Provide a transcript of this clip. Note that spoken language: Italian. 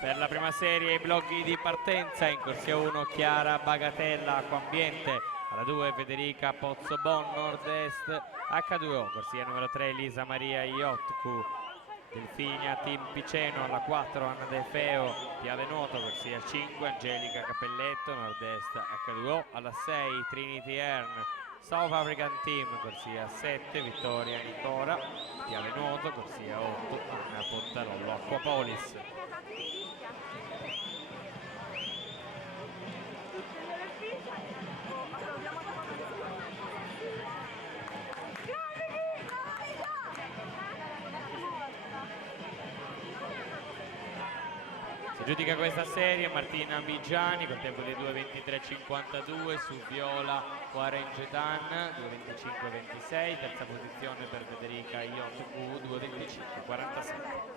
Per la prima serie i blocchi di partenza: in corsia 1 Chiara Bagatella, Acquambiente, alla 2 Federica Pozzobon, Nord-Est, H2O, corsia numero 3 Elisa Maria Iotcu, Delfinia Team Piceno, alla 4 Anna De Feo, Piave Nuoto, corsia 5 Angelica Capelletto, Nord-Est H2O, alla 6 Trinity Ern, South African Team, corsia 7 Vittoria Nicora, Piave Nuoto, corsia 8 Anna Pontarollo, Acquapolis. Si aggiudica questa serie Martina Bigiani con tempo di 2:23:52 su Viola Quarengetan 2:25:26, terza posizione per Federica Iotku 2:25:47.